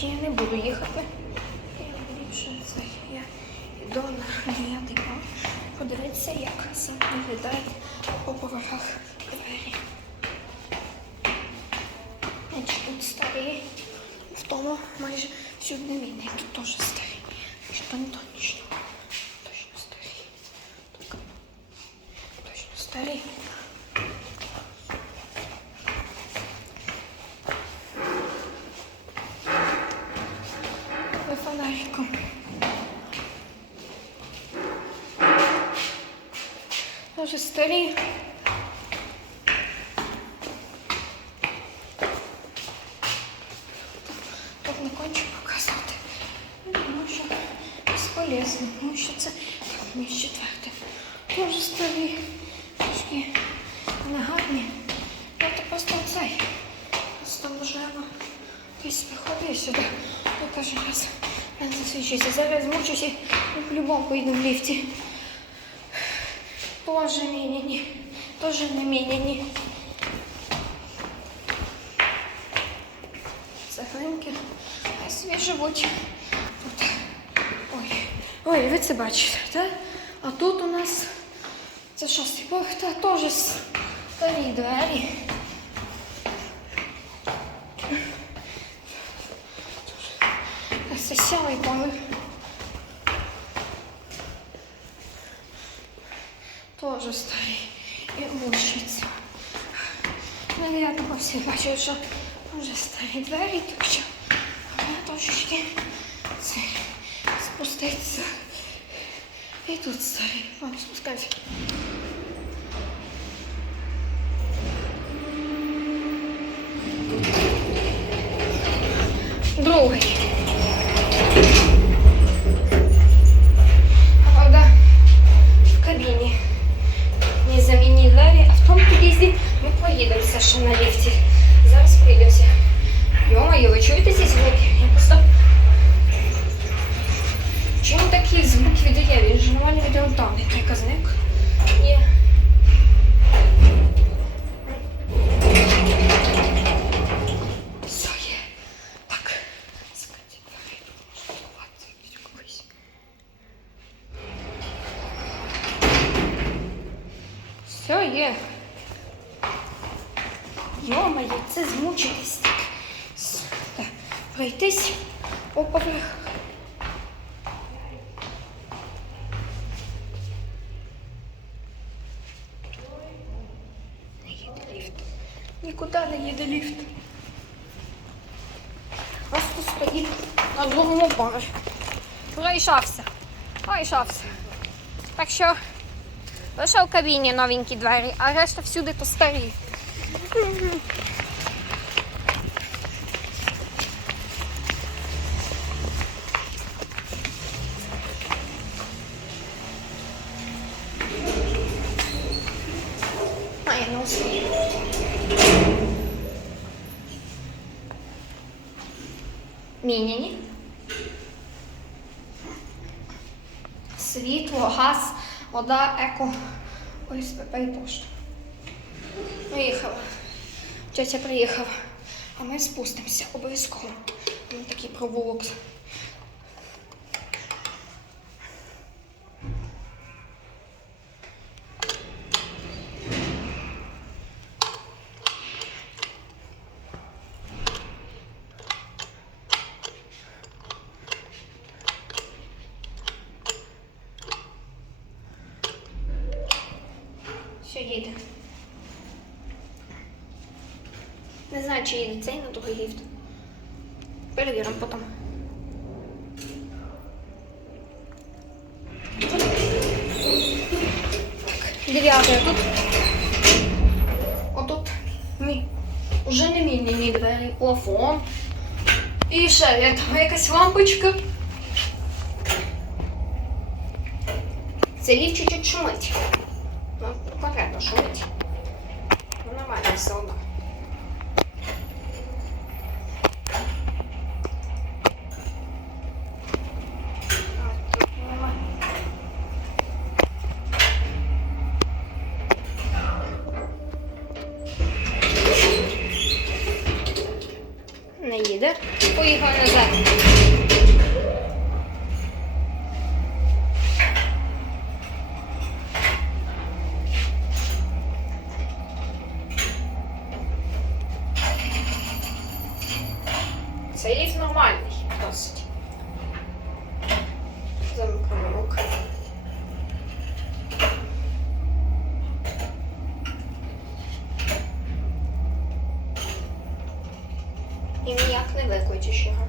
Я не буду їхати. Я вирішую це. Я йду на дев'ятий бал. Подивитися, як саме виглядають по поверхах двері. Значить, тут старі. В тому майже всюди міни. Тут теж старі. Що там точно. Точно старі. Точно старі. Фонариком. Дуже старі. Тут не кончу показувати. Тому що безполезно. Тому що це мені четверте. Дуже старі. Трошки негарні. Я то просто цей. Просто можливо. Хтось приходив сюди. Кожен раз я засвідчуюся. Зараз змучуся і по-любому поїду в ліфті. Тоже міняні. Тоже не міняні. Цеглинки. Хай собі живуть. Тут. Ой. Ой, ви це бачите, так? А тут у нас це шостий поверх, та теж старі двері. Сьомий. Тоже старий і мучиться. Ну, я того всі бачу, що вже старі двері, так що трошечки спуститься. І тут старий. О, спускайся. Другий. Все є. Йомає, це змучились. Пройтись поверхах. Не їде ліфт. Нікуди не їде ліфт. Просто стоїть на другому поверсі. Пройшовся. Пройшовся. Так що лише в кабіні новенькі двері, а решта всюди то старі. Міняні. Світло, газ, вода, еко, ОСПП і пошта. Приїхала. Тетя приїхала. А ми спустимося обов'язково. Він такий провулок. Все. Не знаю, чи їде цей на другий ліфт. Перевіримо потім. Дев'ятий тут. Отут. Ні. Уже не міняні двері, плафон. І ще є там якась лампочка. Це ліфт чуть-чуть шумить. Шумить. Ну, нормально все одно. Не їде. їде. Поїхав назад. І ніяк не викличеш його.